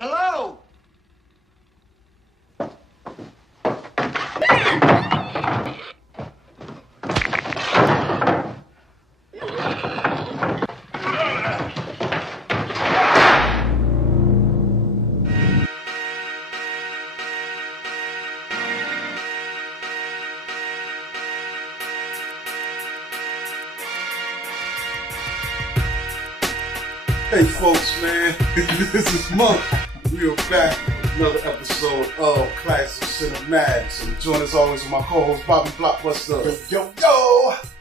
Hello? Hey folks, man, this is Monk. We are back with another episode of Classic Cinematics. And join as always with my co-host Bobby Blockbuster. Yo!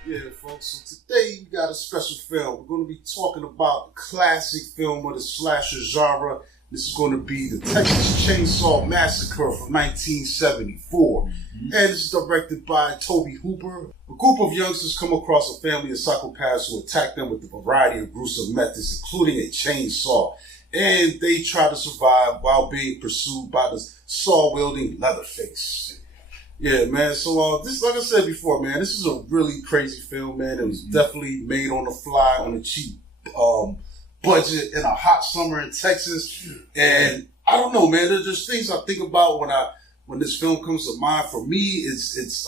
Yeah, folks, so today we got a special film. We're going to be talking about the classic film of the slasher genre. This is going to be the Texas Chainsaw Massacre from 1974. And it's directed by Tobe Hooper. A group of youngsters come across a family of psychopaths who attack them with a variety of gruesome methods, including a chainsaw. And they try to survive while being pursued by the saw-wielding Leatherface. Yeah, man. So, this, like I said before, man, this is a really crazy film, man. It was definitely made on the fly, on a cheap budget in a hot summer in Texas. And I don't know, man. There's just things I think about when this film comes to mind. For me, it's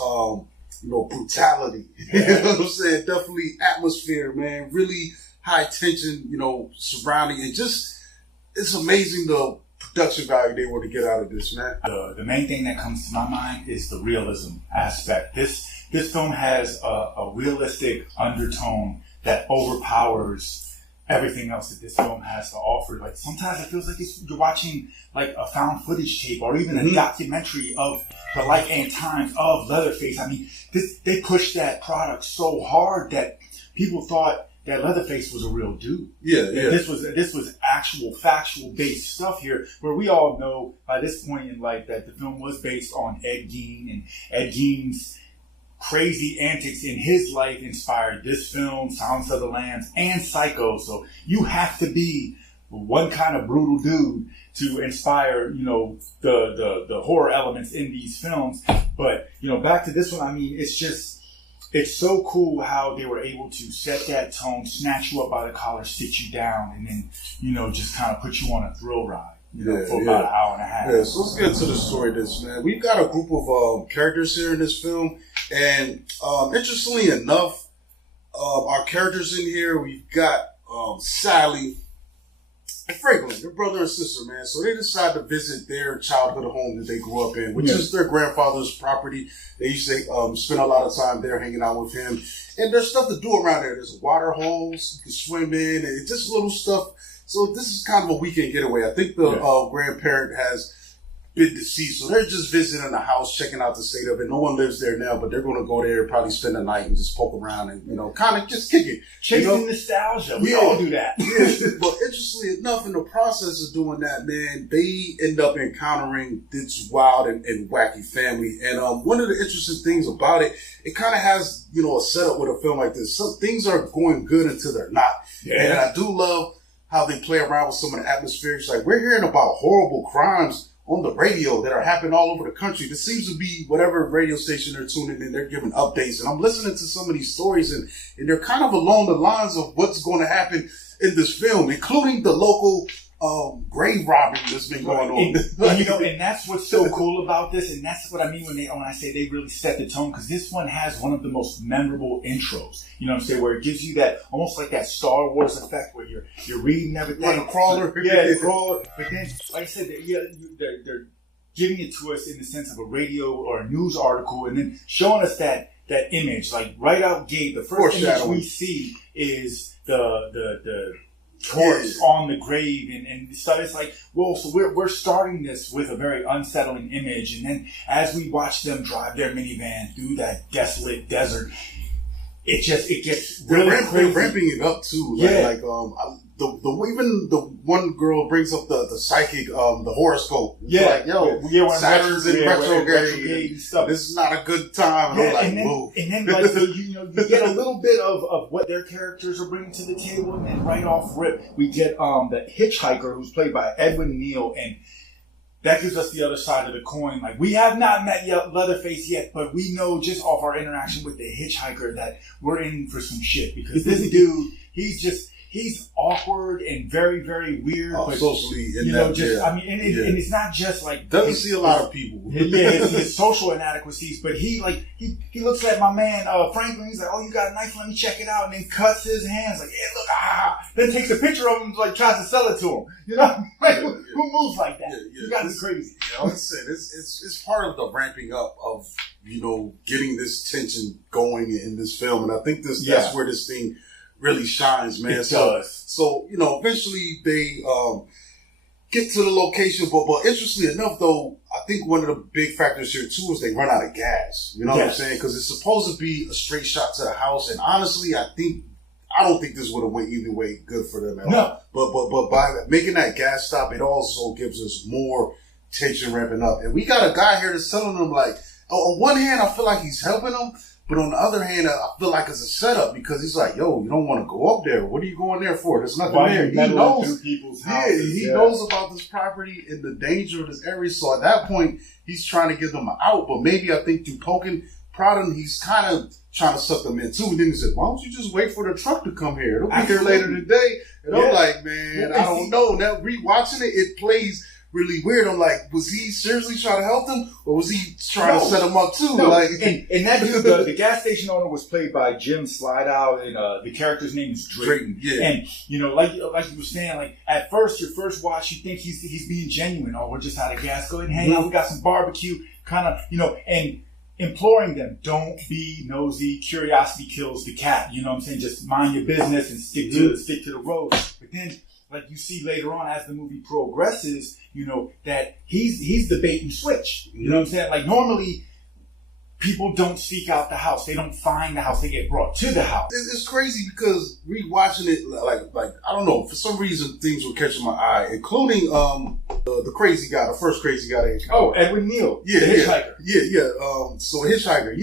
brutality. You know what I'm saying? Definitely atmosphere, man. Really high tension, surrounding it. Just, it's amazing the production value they were to get out of this, man. The main thing that comes to my mind is the realism aspect. This film has a realistic undertone that overpowers everything else that this film has to offer. Like, sometimes it feels like you're watching like a found footage tape or even a documentary of the life and times of Leatherface. I mean, they pushed that product so hard that people thought that Leatherface was a real dude. Yeah. This was actual factual based stuff here, where we all know by this point in life that the film was based on Ed Gein, and Ed Gein's crazy antics in his life inspired this film, Silence of the Lambs, and Psycho. So you have to be one kind of brutal dude to inspire, the horror elements in these films. But, back to this one, I mean, it's so cool how they were able to set that tone, snatch you up by the collar, sit you down, and then, just kind of put you on a thrill ride. For about an hour and a half. Yeah, so let's get to the story of this, man. We've got a group of characters here in this film, and interestingly enough, our characters in here, we've got Sally and Franklin, their brother and sister, man. So they decide to visit their childhood home that they grew up in, which is their grandfather's property. They used to spend a lot of time there hanging out with him. And there's stuff to do around there. There's water holes you can swim in, and just little stuff. So this is kind of a weekend getaway. I think the grandparent has been deceased, so they're just visiting the house, checking out the state of it. No one lives there now, but they're going to go there, probably spend the night and just poke around and, kind of just kick it. Chasing nostalgia. We all do that. But interestingly enough, in the process of doing that, man, they end up encountering this wild and wacky family. And one of the interesting things about it, it kind of has, a setup with a film like this. Some things are going good until they're not. Yeah. And I do love how they play around with some of the atmosphere. It's like, we're hearing about horrible crimes on the radio that are happening all over the country. This seems to be whatever radio station they're tuning in, they're giving updates. And I'm listening to some of these stories, and they're kind of along the lines of what's going to happen in this film, including the local grave robbery that's been going on. And that's what's so cool about this, and that's what I mean when I say they really set the tone, because this one has one of the most memorable intros. You know what I'm saying? Where it gives you that almost like that Star Wars effect, where you're reading everything. Like a crawler. Yeah, the crawler. But then, like I said, they're giving it to us in the sense of a radio or a news article, and then showing us that image, like right out gate. The first image we see is the torch on the grave, and so it's like, whoa, so we're starting this with a very unsettling image, and then as we watch them drive their minivan through that desolate desert, it gets really crazy. They're ramping it up too. Even the one girl brings up the psychic, the horoscope. It's Saturn's in retrograde. This is not a good time. And then like you get a little bit of what their characters are bringing to the table, and then right off rip we get the hitchhiker, who's played by Edwin Neal, and that gives us the other side of the coin. Like, we have not met Leatherface yet, but we know just off our interaction with the hitchhiker that we're in for some shit, because this dude, he's awkward and very, very weird. Oh, but, socially, and it's not just like doesn't see a lot of people. his social inadequacies, but he looks at my man Franklin. He's like, "Oh, you got a knife? Let me check it out," and then cuts his hands like, "Yeah, look, Then takes a picture of him, like tries to sell it to him. You know, who moves like that? You got to be crazy. Like I said, it's part of the ramping up of getting this tension going in this film, and I think that's where this thing really shines, man. It does. So eventually they get to the location, but interestingly enough, though, I think one of the big factors here too is they run out of gas. You know what I'm saying? Because it's supposed to be a straight shot to the house, and honestly, I don't think this would have went either way good for them at all. But by making that gas stop, it also gives us more tension ramping up, and we got a guy here that's telling them like, on one hand, I feel like he's helping them. But on the other hand, I feel like it's a setup because he's like, yo, you don't want to go up there. What are you going there for? There's nothing there. He knows. He knows about this property and the danger of this area. So at that point, he's trying to give them an out. But maybe I think through poking prodding, he's kind of trying to suck them in too. And then he said, why don't you just wait for the truck to come here? It'll be here later today. And I'm like, man, I don't know. Now rewatching it plays really weird. I'm like, was he seriously trying to help them, or was he trying to set them up too? No. Like, and that dude, the gas station owner was played by Jim Slidow, and the character's name is Drayton. Yeah. And like you were saying, like at first, your first watch, you think he's being genuine. Oh, we're just out of gas. Go ahead and hang out. We got some barbecue, kind of, and imploring them, don't be nosy. Curiosity kills the cat. You know what I'm saying? Just mind your business and stick to the road. But then, like you see later on as the movie progresses, that he's the bait and switch. You know what I'm saying? Like normally people don't seek out the house. They don't find the house. They get brought to the house. It's crazy because rewatching it, like I don't know, for some reason things were catching my eye, including the crazy guy, the first crazy guy they encountered. Oh, Edwin Neal. The hitchhiker. So hitchhiker,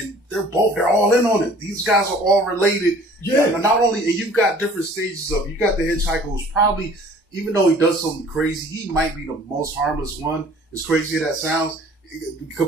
and they're all in on it. These guys are all related. Yeah. And not only, and you've got different stages of, you got the hitchhiker who's probably, even though he does something crazy, he might be the most harmless one. As crazy as that sounds.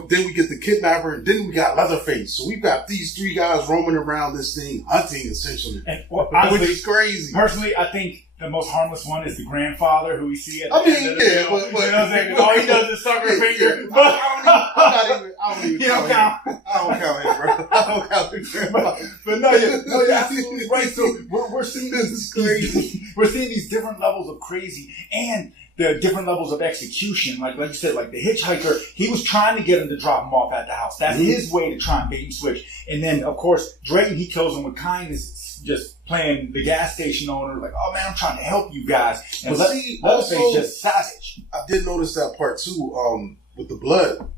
Then we get the kidnapper, and then we got Leatherface. So we've got these three guys roaming around this thing, hunting essentially, which is crazy. Personally, I think the most harmless one is the grandfather who we see at the end of the film. But, you know what I'm saying? All he does is suck her finger. I don't even count. I don't count him, bro. I don't count the grandfather. But no, you're absolutely right. So we're seeing this crazy. We're seeing these different levels of crazy and the different levels of execution. Like you said, like the hitchhiker, he was trying to get him to drop him off at the house. That's his way to try and bait and switch. And then, of course, Drayton, he kills him with kindness, just playing the gas station owner, like, oh man, I'm trying to help you guys. And Leatherface just savage. I did notice that part too, with the blood,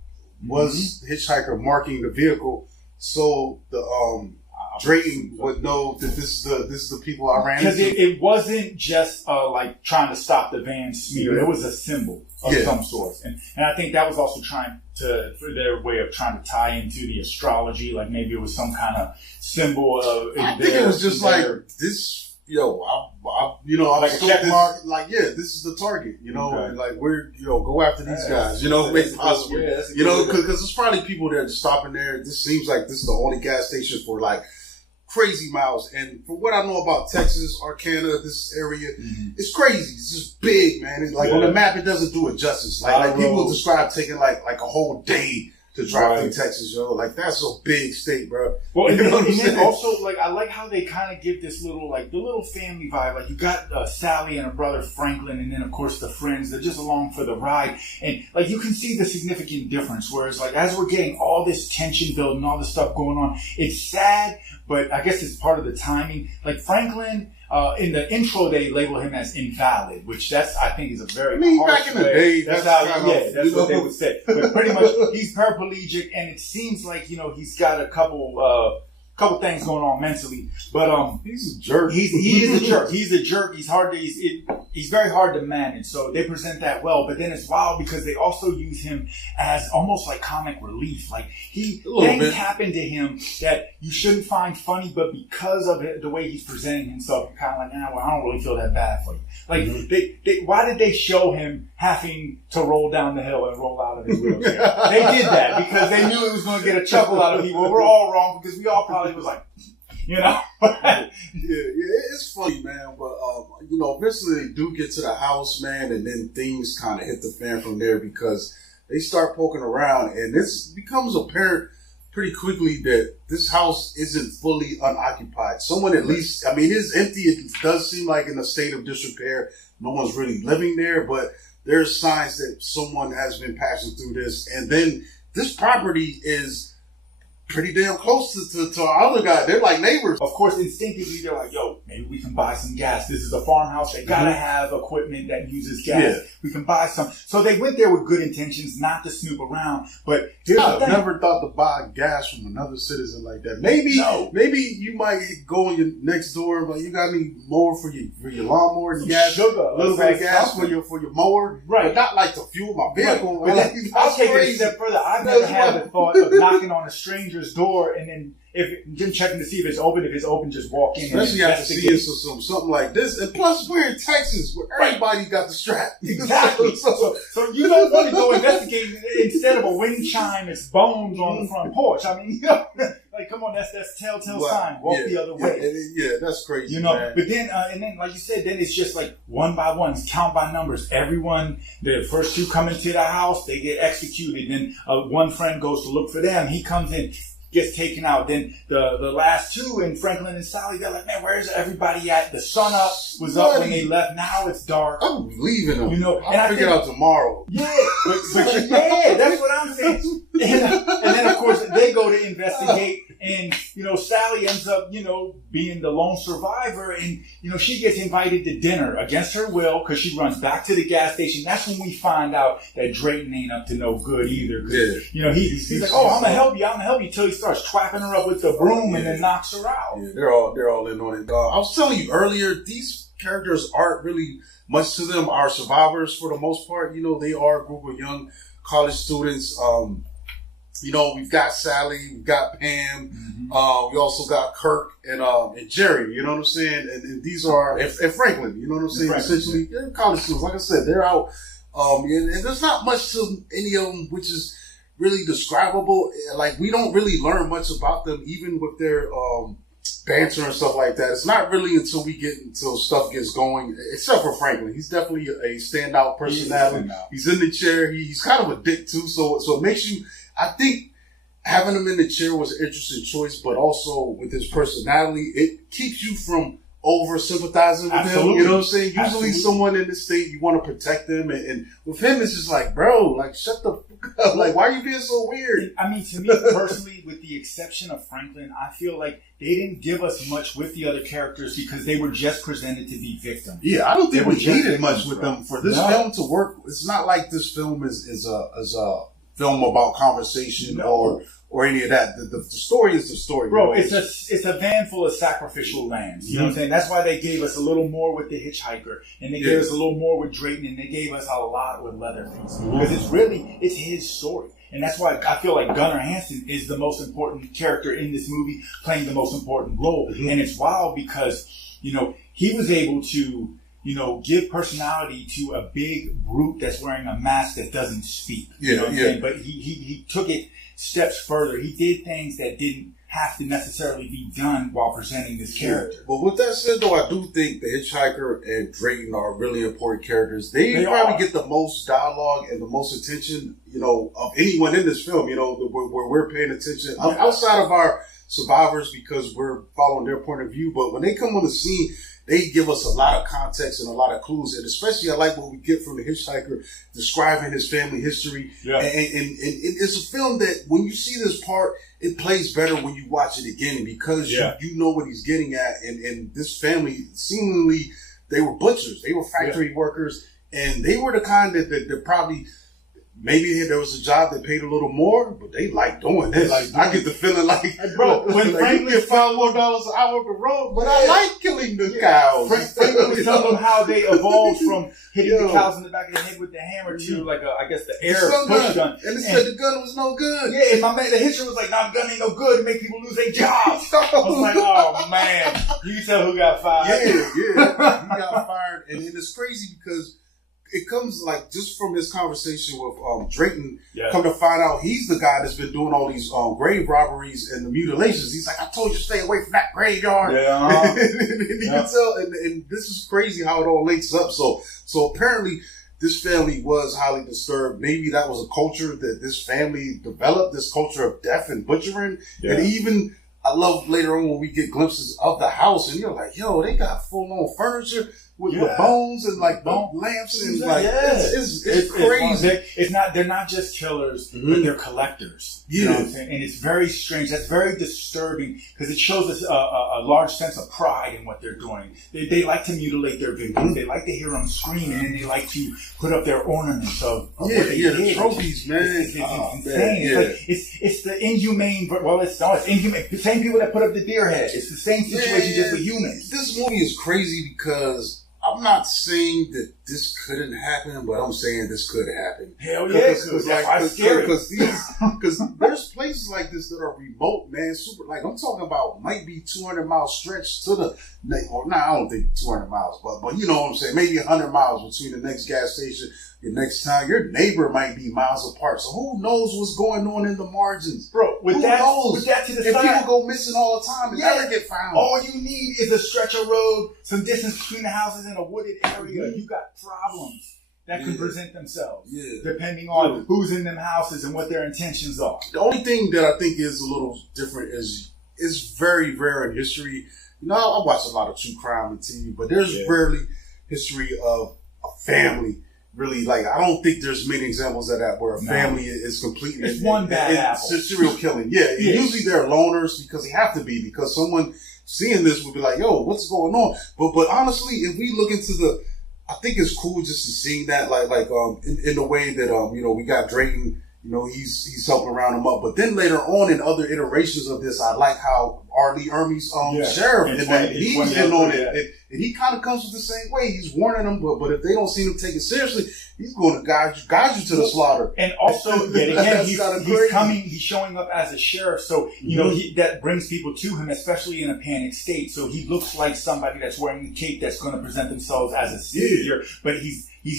was the hitchhiker marking the vehicle, so the Drayton would know that this is the people I ran into. Because it wasn't just like trying to stop the van smear. It was a symbol of some sort. And I think that was also for their way of trying to tie into the astrology. Like maybe it was some kind of symbol of. I think it was just like this. Like a check mark. Like, this is the target. And like we're go after these guys. Make it possible. Because there's probably people that are stopping there. This seems like this is the only gas station for like crazy miles. And from what I know about Texas, Arcana, this area, it's crazy. It's just big, man. It's like on the map, it doesn't do it justice. Like people describe taking like a whole day to drive through Texas, like that's a big state, bro. Well, and then also, like, I like how they kind of give this little, like, the little family vibe. Like, you got Sally and her brother Franklin, and then of course the friends. They're just along for the ride, and like you can see the significant difference. Whereas, like, as we're getting all this tension building, all this stuff going on, it's sad, but I guess it's part of the timing. Like Franklin. In the intro, they label him as invalid, which I think is a very harsh back in the day, that's what they would say. But pretty much, he's paraplegic, and it seems like, he's got a couple things going on mentally. But, he's a jerk. He is a jerk. He's a jerk. He's very hard to manage. So they present that well, but then it's wild because they also use him as almost like comic relief. Like things happen to him that you shouldn't find funny, but because of the way he's presenting himself, you're kind of like, well, I don't really feel that bad for you. Like, why did they show him having to roll down the hill and roll out of his wheelchair? They did that because they knew it was going to get a chuckle out of people. We're all wrong because we all probably was like, Yeah, it's funny, man. But eventually they do get to the house, man, and then things kind of hit the fan from there because they start poking around, and this becomes apparent pretty quickly that this house isn't fully unoccupied. Someone at least, it's empty. It does seem like in a state of disrepair. No one's really living there, but there's signs that someone has been passing through this. And then this property is pretty damn close to our other guy. They're like neighbors. Of course, instinctively, they're like, yo, maybe we can buy some gas. This is a farmhouse. They gotta have equipment that uses gas. Yeah. We can buy some. So they went there with good intentions, not to snoop around. But here's the thing. Never thought to buy gas from another citizen like that. Maybe you might go in your next door, but you got any mower for your lawnmower and gas, sugar, a little bit of gas for your mower, right? But not like to fuel my vehicle. Right. I'll take it a step further. I've never had the thought of knocking on a stranger's door and then checking to see if it's open. If it's open, just walk in. Especially after seeing something like this. And plus, we're in Texas where everybody got the strap. Exactly. so you don't want to go investigate instead of a wind chime. It's bones on the front porch. Like, come on, that's telltale sign. Walk the other way. Yeah, that's crazy. Man. But then, and then, like you said, then it's just like one by one, count by numbers. Everyone, the first two come into the house, they get executed. Then one friend goes to look for them. He comes in, gets taken out. Then the last two, and Franklin and Sally, they're like, man, where's everybody at? The sun was up when they left. Now it's dark. I'm leaving them. I'll figure it out tomorrow. Yeah, but yeah, that's what I'm saying. And then of course they go to investigate, and Sally ends up being the lone survivor, and she gets invited to dinner against her will because she runs back to the gas station. That's when we find out that Drayton ain't up to no good either. Yeah. He's like, oh, I'm gonna help you, till he starts twapping her up with the broom and then knocks her out. Yeah, they're all in on it. I was telling you earlier, these characters aren't really much to them. Are survivors for the most part. They are a group of young college students. We've got Sally, we've got Pam, we also got Kirk and Jerry, you know what I'm saying? And these are, and Franklin, you know what I'm saying? Essentially, they're college students. Like I said, they're out, and there's not much to any of them which is really describable. Like, we don't really learn much about them, even with their banter and stuff like that. It's not really until stuff gets going, except for Franklin. He's definitely a standout personality. He's in the chair. He's kind of a dick too, so it makes you, I think having him in the chair was an interesting choice, but also with his personality, it keeps you from over sympathizing with him. You know what I'm saying? Usually someone in this state, you want to protect them, and with him, it's just like, bro, like, shut the fuck up. Like, why are you being so weird? To me personally, with the exception of Franklin, I feel like they didn't give us much with the other characters because they were just presented to be victims. Yeah, I don't think we needed much with them for this film to work. It's not like this film is a film about conversation or any of that. The story is the story. Bro, it's a van full of sacrificial lambs. You know what I'm saying? That's why they gave us a little more with the hitchhiker, and they gave us a little more with Drayton, and they gave us a lot with Leatherface. Because it's his story. And that's why I feel like Gunnar Hansen is the most important character in this movie, playing the most important role. And it's wild because, he was able to give personality to a big brute that's wearing a mask that doesn't speak. You know what I'm saying? But he took it steps further. He did things that didn't have to necessarily be done while presenting this character. But with that said, though, I do think the hitchhiker and Drayton are really important characters. They probably get the most dialogue and the most attention, of anyone in this film, where we're paying attention outside of our survivors because we're following their point of view. But when they come on the scene, they give us a lot of context and a lot of clues. And especially I like what we get from the hitchhiker describing his family history. Yeah. And it's a film that when you see this part, it plays better when you watch it again because you know what he's getting at. And this family, seemingly, they were butchers. They were factory workers. And they were the kind that probably... Maybe there was a job that paid a little more, but they like doing this. I get the feeling like, bro, when Franklin get $5 more an hour per road, but I like killing the cows. Franklin was telling them how they evolved from hitting the cows in the back of the head with the hammer to the air push gun. And they said the gun was no good. Yeah, and my man, the hitcher was like, "Nah, the gun ain't no good. It make people lose their jobs." I was like, "Oh man, you can tell who got fired." Yeah, he got fired, and it's crazy because it comes like just from his conversation with Drayton. Yeah. Come to find out, he's the guy that's been doing all these grave robberies and the mutilations. He's like, I told you to stay away from that graveyard. Yeah. and you can tell, and this is crazy how it all links up. So apparently, this family was highly disturbed. Maybe that was a culture that this family developed, this culture of death and butchering. Yeah. And even, I love later on when we get glimpses of the house and you're like, yo, they got full-on furniture with the bones and like the lamps and like, it's crazy. They're not just killers, but they're collectors. Yeah. You know what I'm saying? And it's very strange. That's very disturbing because it shows us a large sense of pride in what they're doing. They like to mutilate their victims. They like to hear them scream, and then they like to put up their ornaments of what they did. The trophies, man. It's insane. It's the inhumane, it's inhumane. The same people that put up the deer head. It's the same situation just with humans. This movie is crazy because I'm not saying that this couldn't happen, but I'm saying this could happen. Hell yeah, because there's places like this that are remote, man. Super, like I'm talking about, might be 200-mile stretch to the, or I don't think 200 miles, but you know what I'm saying. Maybe 100 miles between the next gas station, your next town. Your neighbor might be miles apart, so who knows what's going on in the margins, bro? With that to the side, and people go missing all the time and never get found. All you need is a stretch of road, some distance between the houses in a wooded area. You got problems that can present themselves depending on who's in them houses and what their intentions are. The only thing that I think is a little different is very rare in history. You know, I watch a lot of true crime on TV, but there's rarely history of a family. Really, like, I don't think there's many examples of that where a family is completely... It's one bad apple. Serial killing. Usually they're loners because they have to be, because someone seeing this would be like, yo, what's going on? But honestly, if we look into I think it's cool just to see that, in the way that, you know, we got Drayton, you know, he's helping round him up. But then later on in other iterations of this, I like how R. Lee Ermey's sheriff, he's in on it. And he kind of comes with the same way. He's warning them, but if they don't seem to take it seriously, he's going to guide you to the slaughter. And also, again, he's showing up as a sheriff, so, you know, that brings people to him, especially in a panic state. So he looks like somebody that's wearing a cape that's going to present themselves as a savior, but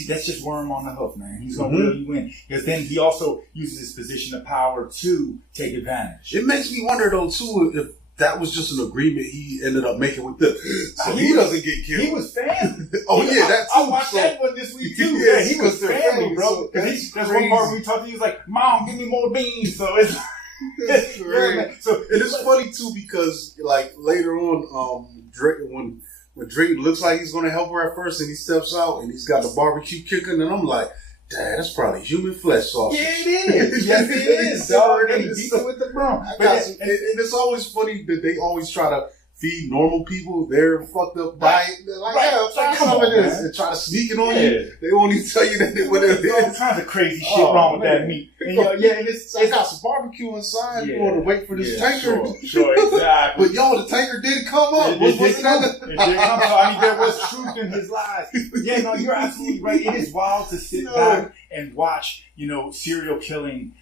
that's just worm on the hook, man. He's going to really win. Because then he also uses his position of power to take advantage. It makes me wonder, though, too, if that was just an agreement he ended up making with them. So he doesn't get killed. He was family. That's I watched that one this week, too. Yeah, he was family, bro. There's one part where we talked to him, he was like, Mom, give me more beans. So it's... and it's funny, too, because, like, later on, when Drake looks like he's going to help her at first, and he steps out, and he's got the barbecue cooking, and I'm like, Dad, that's probably human flesh sausage. Yeah, it is. Yes, it is, dog. And he beats it with the broom. And it's always funny that they always try to feed normal people their fucked up diet. They're like, try some of this. And try to sneak it on you. They won't even tell you that what it is. All kinds of crazy shit wrong with that meat. And, and it's got some barbecue inside. You want to wait for this tanker. Sure, exactly. But yo, the tanker did come up. It did come up. I mean, there was truth in his lies. Yeah, no, you're absolutely right. It is wild to sit back and watch, you know, serial killing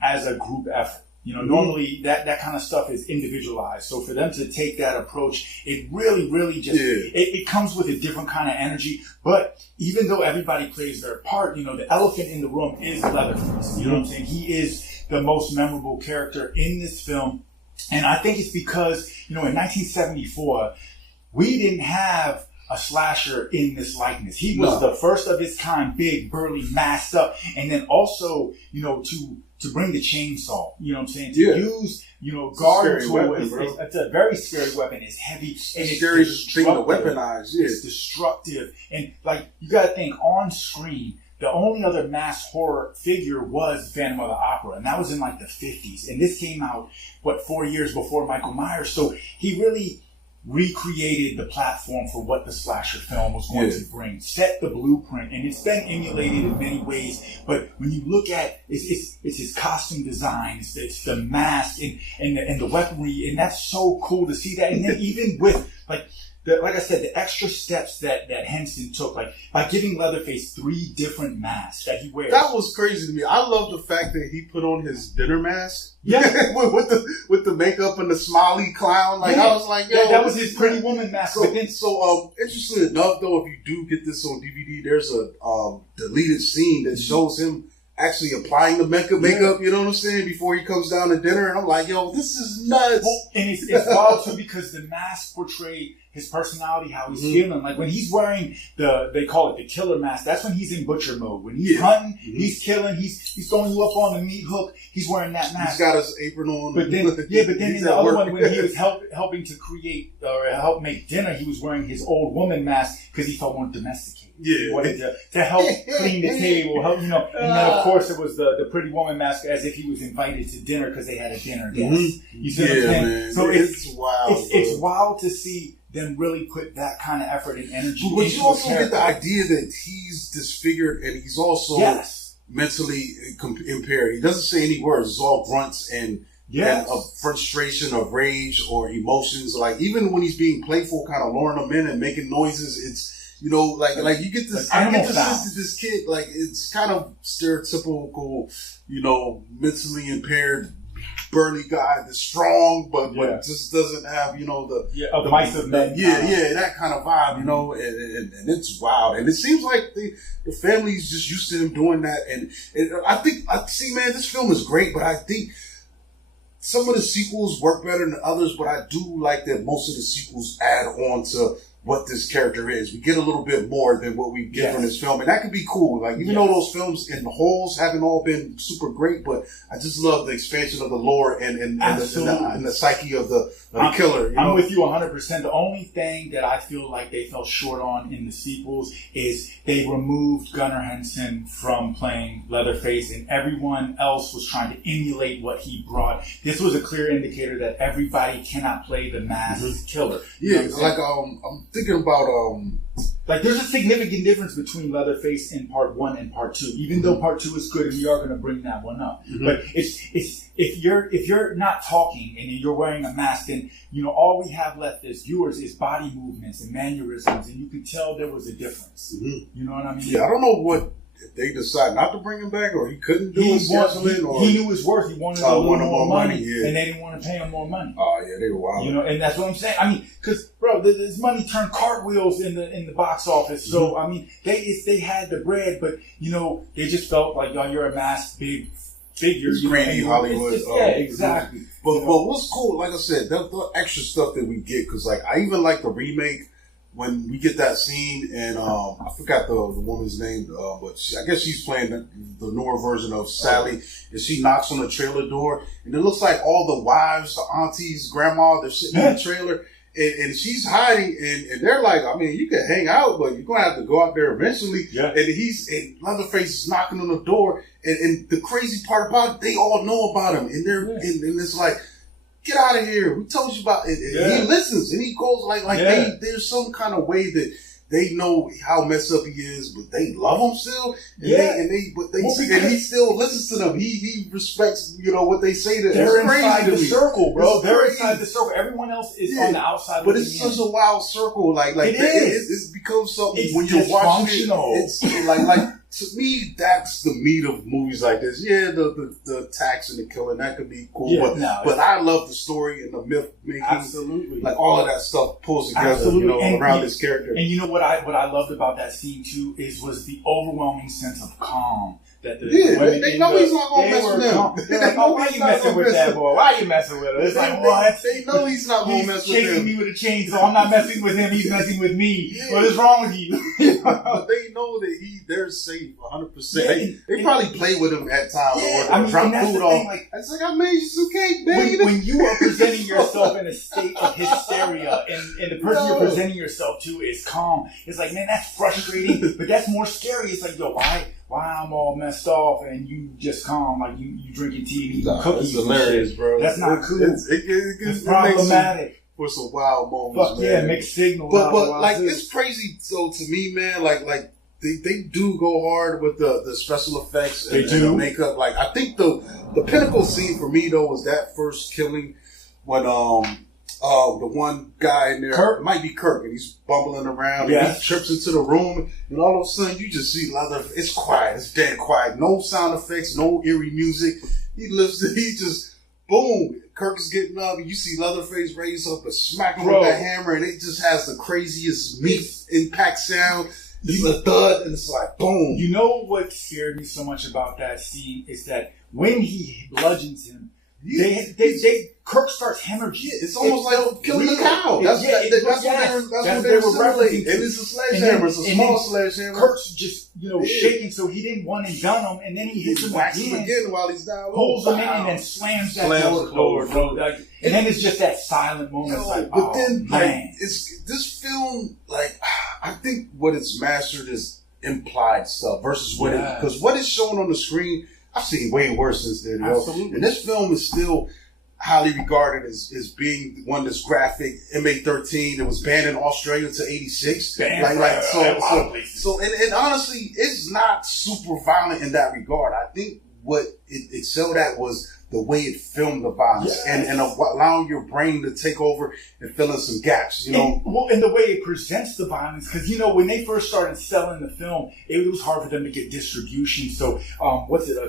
as a group effort. You know, normally that kind of stuff is individualized. So for them to take that approach, it really just, it comes with a different kind of energy. But even though everybody plays their part, you know, the elephant in the room is Leatherface. You know what I'm saying? He is the most memorable character in this film. And I think it's because, you know, in 1974, we didn't have a slasher in this likeness. He was the first of his kind, big, burly, masked up. And then also, you know, to bring the chainsaw, you know what I'm saying? To use, you know, guard tool. It's a very scary weapon. It's heavy. And it's scary thing to weaponize. It's destructive. And, like, you got to think, on screen, the only other masked horror figure was Phantom of the Opera. And that was in, like, the 50s. And this came out, 4 years before Michael Myers. So he really recreated the platform for what the slasher film was going to bring, set the blueprint, and it's been emulated in many ways. But when you look at it's his costume design, it's the mask and the weaponry, and that's so cool to see that. And then even with like like I said, the extra steps that Henson took, like by giving Leatherface 3 different masks that he wears. That was crazy to me. I love the fact that he put on his dinner mask. Yeah. with the makeup and the smiley clown. Like, I was like, yo. That was his Pretty Woman mask. So interesting enough, though, if you do get this on DVD, there's a deleted scene that shows him actually applying the makeup, you know what I'm saying, before he comes down to dinner. And I'm like, yo, this is nuts. Well, and it's wild, too, because the mask portrayed his personality, how he's feeling. Like when he's wearing they call it the killer mask, that's when he's in butcher mode. When he's hunting, he's killing, he's throwing you up on the meat hook, he's wearing that mask. He's got his apron on. But then in the other one, when he was helping to create or help make dinner, he was wearing his old woman mask because he felt more domesticated. Yeah. He wanted to help clean the table, help, and then of course it was the Pretty Woman mask, as if he was invited to dinner because they had a dinner guest. You see what I'm saying? Man. So it's wild. It's wild to see them really put that kind of effort and energy. But you also get the idea that he's disfigured and he's also mentally impaired. He doesn't say any words. It's all grunts and of frustration, of rage, or emotions. Like even when he's being playful, kind of luring them in and making noises, it's, you know, like you get this. I get the sense that this kid, like, it's kind of stereotypical, you know, mentally impaired, burly guy that's strong, but just doesn't have, you know, the mice of men. That kind of vibe, you know, and it's wild. And it seems like the family's just used to him doing that. And I see, man, this film is great, but I think some of the sequels work better than others. But I do like that most of the sequels add on to what this character is. We get a little bit more than what we get from this film, and that could be cool. Like, even though those films in the wholes haven't all been super great, but I just love the expansion of the lore and the psyche of the killer. You know? I'm with you 100%. The only thing that I feel like they fell short on in the sequels is they removed Gunnar Henson from playing Leatherface, and everyone else was trying to emulate what he brought. This was a clear indicator that everybody cannot play the masked killer. Yeah, like I'm thinking about like there's a significant difference between Leatherface in part 1 and part 2, even though part 2 is good and we are going to bring that one up. But it's if you're not talking and you're wearing a mask, then you know all we have left as viewers is body movements and mannerisms, and you could tell there was a difference. You know what I mean? Yeah, I don't know what if they decide not to bring him back, or he couldn't do it. He knew his worth. He wanted a little more money, and they didn't want to pay him more money. Oh yeah, they were wild. You know, and that's what I'm saying. I mean, because bro, this money turned cartwheels in the box office. So I mean, they had the bread, but you know, they just felt like, y'all, you're a masked big figure. It's greedy Hollywood. Exactly. But what's cool, like I said, the extra stuff that we get, because like I even like the remake. When we get that scene, and I forgot the woman's name, but I guess she's playing the newer version of Sally, and she knocks on the trailer door, and it looks like all the wives, the aunties, grandma, they're sitting in the trailer, and she's hiding, and they're like, I mean, you can hang out, but you're going to have to go out there eventually. Yeah. And Leatherface is knocking on the door, and the crazy part about it, they all know about him, and and it's like, get out of here. We told you about it. He listens and he goes there's some kind of way that they know how messed up he is, but they love him still. And he still listens to them. He respects, you know, what they say to him. They're inside the circle, bro. They're inside the circle. Everyone else is on the outside. But it's such a wild circle. Like it's become something when you're watching it. It's like to me, that's the meat of movies like this. Yeah, the attacks and the killing, that could be cool. But I love the story and the myth making. Absolutely. Like all of that stuff pulls together, you know, around this character. And you know what I loved about that scene too was the overwhelming sense of calm. That they know he's not going to mess with them. They're like, oh, why are you messing with that boy? Why are you messing with him? It's like, what? They know he's not going to mess with him. He's chasing me with a chainsaw. I'm not messing with him. He's messing with me. What is wrong with you? But they know that they're safe 100%. They probably play with him at times or drop food off. It's like, I made you some cake, baby. When you are presenting yourself in a state of hysteria and the person you're presenting yourself to is calm, it's like, man, that's frustrating, but that's more scary. It's like, yo, why I'm all messed off and you just calm, like you drinking tea and eating cookies. It's hilarious, bro. That's not cool. It's problematic. For some wild moments, Fuck man. Mixed signals. But like, it's crazy. So to me, man, like they do go hard with the special effects and the makeup. Like, I think the pinnacle scene for me though was that first killing when The one guy in there, Kirk? It might be Kirk, and he's bumbling around, Yeah. and he trips into the room, and all of a sudden you just see Leatherface. It's quiet, it's dead quiet, no sound effects, no eerie music. He lifts it, he just, boom, Kirk is getting up, and you see Leatherface raise up and smack him with that hammer, and it just has the craziest meat impact sound. It's a thud, and it's like, boom. You know what scared me so much about that scene is that when he bludgeons him, Kirk starts hemorrhaging. It's almost like killing a cow. That's what they were referencing. And it's a sledgehammer. It's a small sledgehammer. Kirk's just, shaking, so he didn't want to envelop him, and then he hits him again while he's down. Pulls him in and then slams that door closed. And then it's just that silent moment. But then, this film, I think what it's mastered is implied stuff versus what because what is shown on the screen, I've seen way worse since then. Absolutely. And this film is still highly regarded as being one that's graphic. MA-13, it was banned in Australia until '86. So honestly, it's not super violent in that regard. I think what it excelled at was the way it filmed the violence and allowing your brain to take over and fill in some gaps, and the way it presents the violence, because, when they first started selling the film, it was hard for them to get distribution. So,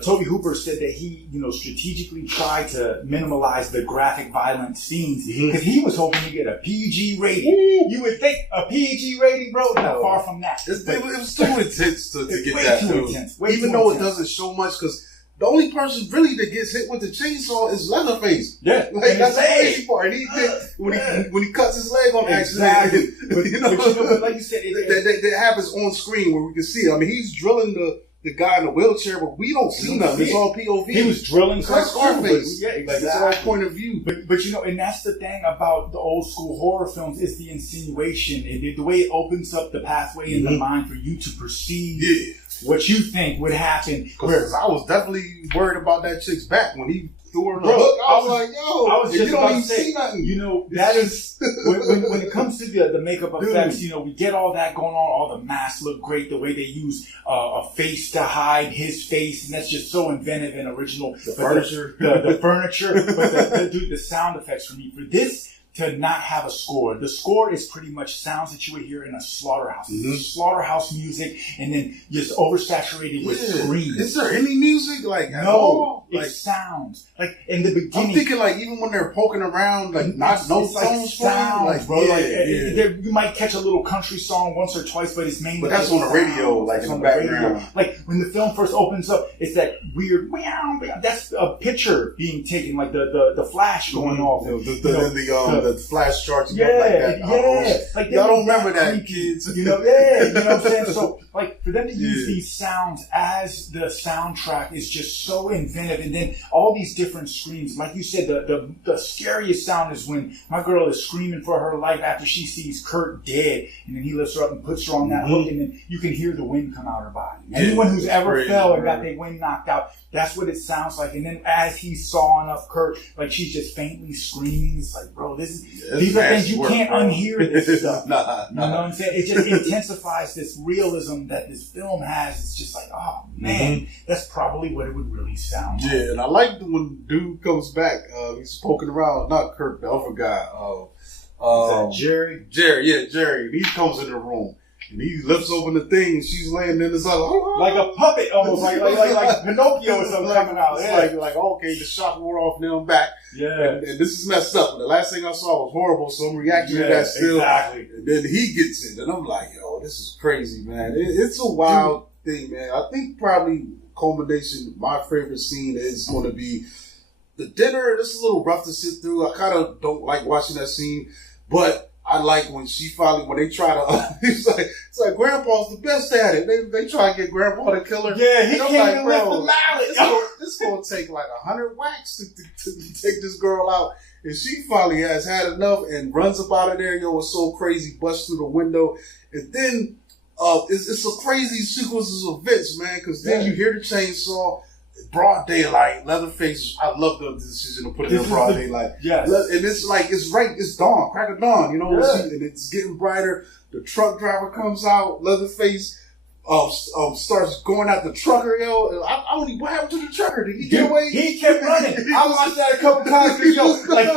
Toby Hooper said that he, strategically tried to minimalize the graphic violent scenes because he was hoping to get a PG rating. Ooh. You would think a PG rating, bro, not far from that. It was too intense to get that. Even though it doesn't show much, because the only person really that gets hit with the chainsaw is Leatherface. Yeah, that's the crazy part. When he cuts his leg on accident, but like you said, that happens on screen where we can see it. I mean, he's drilling the guy in the wheelchair, but we don't see nothing. It's all POV. He was drilling Scarface. Yeah, exactly. It's our point of view. But and that's the thing about the old school horror films is the insinuation, the way it opens up the pathway in the mind for you to perceive. Yeah. What you think would happen. Because I was definitely worried about that chick's back when he threw her in the hook. I was like, you don't even see nothing. That is, when it comes to the makeup effects, we get all that going on. All the masks look great. The way they use a face to hide his face. And that's just so inventive and original. The furniture. The furniture. But the sound effects for me. For this, to not have a score. The score is pretty much sounds that you would hear in a slaughterhouse. Slaughterhouse music, and then just oversaturated with screams. Is there any music at all? It sounds like in the beginning. I'm thinking even when they're poking around, no sounds, bro. You might catch a little country song once or twice, but it's mainly. But that's on the radio, in the background. When the film first opens up, it's that weird meow. That's a picture being taken, the flash going off. The flash charts like that. Y'all don't remember that, kids. You know what I'm saying? So, for them to use these sounds as the soundtrack is just so inventive. And then all these different screams. Like you said, the scariest sound is when my girl is screaming for her life after she sees Kurt dead. And then he lifts her up and puts her on that hook. And then you can hear the wind come out her body. Anyone who's ever fell or got their wind knocked out, that's what it sounds like. And then as he's sawing up Kurt, she's just faintly screaming. It's like, bro, these are things you can't unhear this stuff. You know what I'm saying? It just intensifies this realism that this film has. It's just like, oh man, that's probably what it would really sound like. Yeah, and I like when dude comes back. He's poking around, not Kirk, the other guy. Is that Jerry? Jerry. He comes in the room. And he lifts open the thing, and she's laying in his like a puppet, almost like Pinocchio or something coming out. It's like okay, the shock wore off. Now I'm back. Yeah, and this is messed up. The last thing I saw was horrible, so I'm reacting to that still. Exactly. And then he gets it, and I'm like, yo, this is crazy, man. It's a wild thing, man. I think probably culmination. My favorite scene is going to be the dinner. This is a little rough to sit through. I kind of don't like watching that scene, but I like when they try to, it's like Grandpa's the best at it. They try to get Grandpa to kill her. Yeah, he can't lift the mallet. This going to take 100 whacks to take this girl out. And she finally has had enough and runs up out of there. It's so crazy, busts through the window. And then it's a crazy sequences of events, man, because then you hear the chainsaw. Broad daylight, Leatherface. I love the decision to put it in broad daylight. Yes, and it's dawn, crack of dawn. And it's getting brighter. The truck driver comes out. Leatherface starts going at the trucker, yo. I don't even, what happened to the trucker? Did he get away? He kept running. I watched that a couple times. Yo, like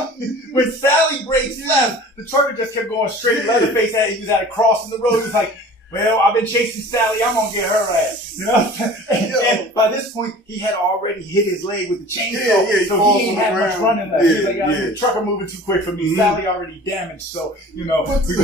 when Sally breaks left, the trucker just kept going straight. Leatherface he was at a cross in the road. He was like, well, I've been chasing Sally. I'm gonna get her ass. You know what I'm saying? And by this point, he had already hit his leg with the chainsaw, so he ain't had much running left. He was like, the trucker moving too quick for me. Sally already damaged, so we gonna do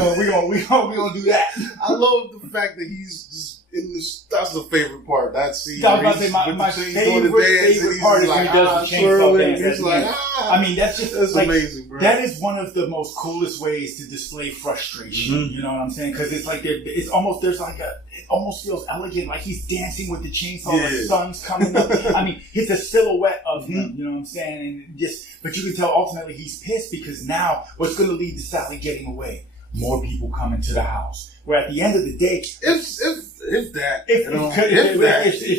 that. I love the fact that he's just in this. That's the favorite part. That scene. I was about to say my favorite part is when he does the chainsaw dance. It's like, I mean, that's like, amazing, bro. That is one of the most coolest ways to display frustration. You know what I'm saying? Because it's like it almost feels elegant, like he's dancing with the chainsaw. The sun's coming up. I mean, it's a silhouette of him. You know what I'm saying? And but you can tell ultimately he's pissed because now what's going to lead to Sally getting away? More people come into the house. Where at the end of the day, if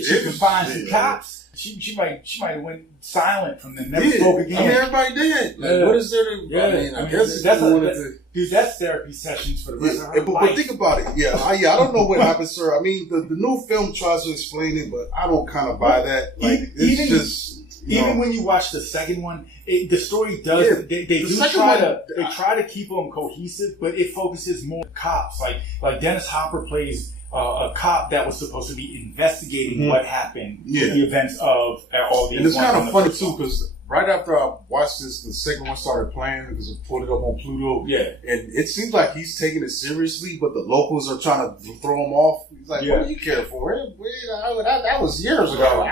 she could find some cops, she might have went silent from them. Never spoke again. I mean, everybody did. Like, what is there to? I guess that's therapy sessions for the rest of her life. But think about it. I don't know what happened, sir. I mean, the new film tries to explain it, but I don't kind of buy that. Like, it's just. Even when you watch the second one, the story does. They try to keep them cohesive, but it focuses more on cops. Like Dennis Hopper plays a cop that was supposed to be investigating what happened, the events of all these. And it's kind of funny too, because right after I watched this, the second one started playing because I pulled it up on Pluto. And it seems like he's taking it seriously, but the locals are trying to throw him off. He's like, what do you care for? That was years ago.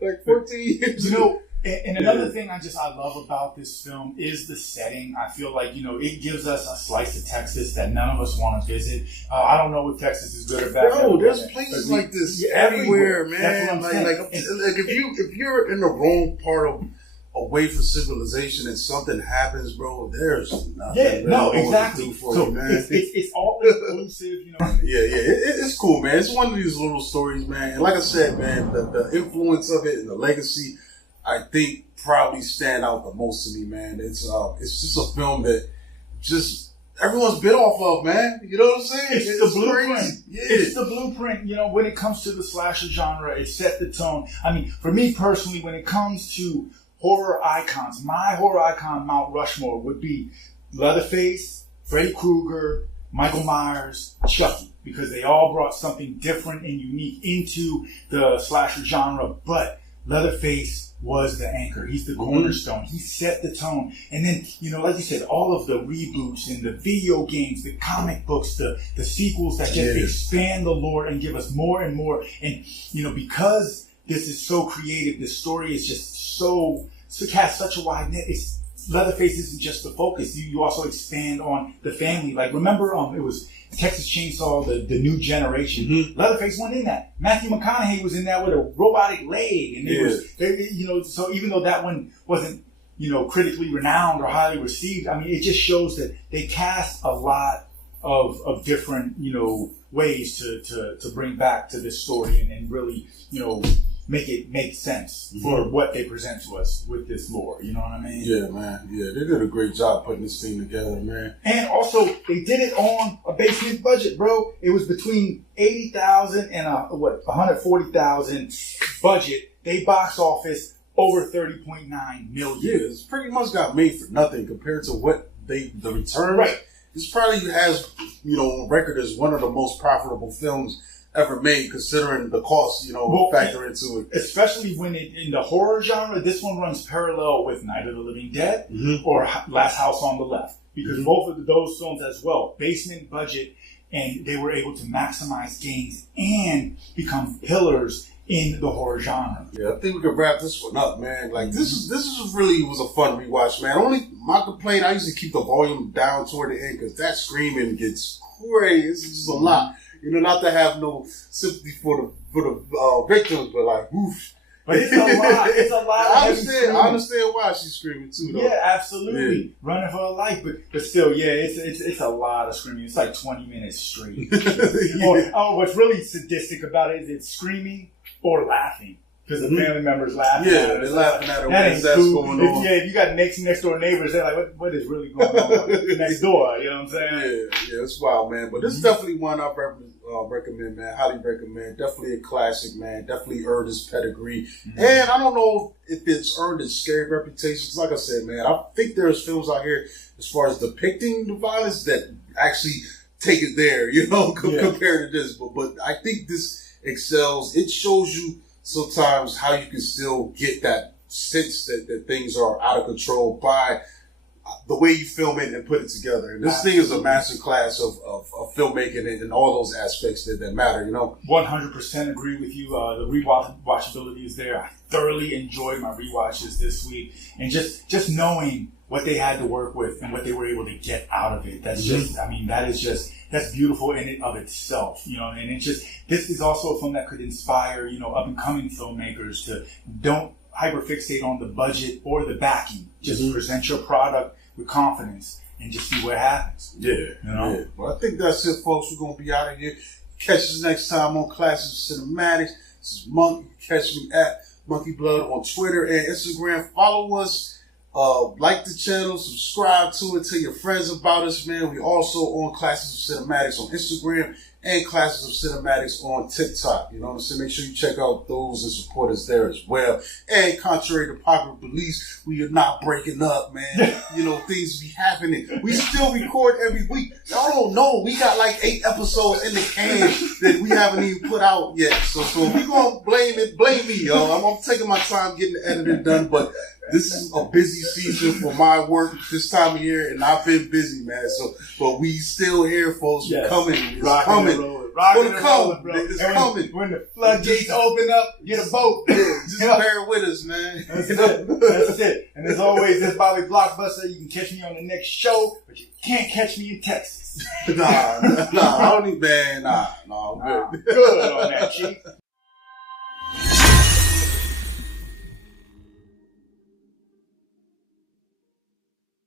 Like 14 years ago. And another thing I love about this film is the setting. I feel like, it gives us a slice of Texas that none of us want to visit. I don't know if Texas is good or bad. Bro, there's places like this everywhere, man. That's what I'm saying. Like if you're in the wrong part of away from civilization and something happens, bro, there's nothing exactly. To do for you, man. It's all inclusive, It's cool, man. It's one of these little stories, man. And like I said, man, the influence of it and the legacy, I think probably stand out the most to me, man. It's just a film that just everyone's been off of, man. You know what I'm saying? It's the blueprint. It's the blueprint. When it comes to the slasher genre, it set the tone. I mean, for me personally, when it comes to horror icons, my horror icon Mount Rushmore would be Leatherface, Freddy Krueger, Michael Myers, Chucky, because they all brought something different and unique into the slasher genre. But Leatherface was the anchor. He's the cornerstone. He set the tone. And then, like you said, all of the reboots and the video games, the comic books, the sequels that just expand the lore and give us more and more. And, because this is so creative, the story is just so cast such a wide net. Leatherface isn't just the focus. You also expand on the family. Like, remember, it was Texas Chainsaw, the new generation. Leatherface wasn't in that. Matthew McConaughey was in that with a robotic leg, and so even though that one wasn't, critically renowned or highly received, I mean, it just shows that they cast a lot of different, ways to bring back to this story and really, make it make sense for what they present to us with this lore. You know what I mean? Yeah, man. Yeah, they did a great job putting this thing together, man. And also, they did it on a basement budget, bro. It was between $80,000 and $140,000 budget. They box office over $30.9 million. Yeah, it's pretty much got made for nothing compared to what the return. Right. This probably has, on record as one of the most profitable films ever made, considering the cost, factor into it. Especially when in the horror genre, this one runs parallel with Night of the Living Dead or Last House on the Left. Because both of those films as well, basement budget, and they were able to maximize gains and become pillars in the horror genre. Yeah, I think we could wrap this one up, man. Like, this really was a fun rewatch, man. Only my complaint, I usually keep the volume down toward the end because that screaming gets crazy. It's just a lot. Not to have no sympathy for the victims, but like, woof. But it's a lot. It's a lot. I understand why she's screaming too, though. Yeah, absolutely. Yeah. Running for her life, but still, it's a lot of screaming. It's like 20 minutes straight. What's really sadistic about it is it's screaming or laughing. Because the family members laughing at her. They're laughing at her. That's cool. Going on. If you got next door neighbors, they're like, what is really going on next door? You know what I'm saying? Yeah, it's wild, man. But this is definitely one I recommend, man. Highly recommend. Definitely a classic, man. Definitely earned his pedigree. And I don't know if it's earned its scary reputation. 'Cause like I said, man, I think there's films out here as far as depicting the violence that actually take it there, compared to this. But I think this excels. It shows you sometimes how you can still get that sense that things are out of control by the way you film it and put it together. And this thing is a master class of filmmaking and all those aspects that matter, 100% agree with you. The rewatchability is there. I thoroughly enjoyed my rewatches this week. And just knowing what they had to work with and what they were able to get out of it. That's that's beautiful in and of itself, and this is also a film that could inspire, up and coming filmmakers to don't hyperfixate on the budget or the backing. Just present your product with confidence and just see what happens. Yeah. Well, I think that's it, folks. We're going to be out of here. Catch us next time on Classic Cinematics. This is Monk. You can catch me at Monkey Blood on Twitter and Instagram. Follow us. Like the channel, subscribe to it, tell your friends about us, man. We also on Classics of Cinematics on Instagram and Classics of Cinematics on TikTok. You know what I'm saying? Make sure you check out those and support us there as well. And contrary to popular beliefs, we are not breaking up, man. Things be happening. We still record every week. Y'all don't know. We got like 8 episodes in the can that we haven't even put out yet. So if we gonna blame me, yo. I'm taking my time getting the editing done, but this is a busy season for my work this time of year, and I've been busy, man. But we still here, folks. We're coming. It's coming. It's coming. When the floodgates open up, get a boat. Just bear with us, man. That's it. And as always, this Bobby Blockbuster. You can catch me on the next show, but you can't catch me in Texas. Nah, I don't need, man. Nah, good. Good on that, Chief.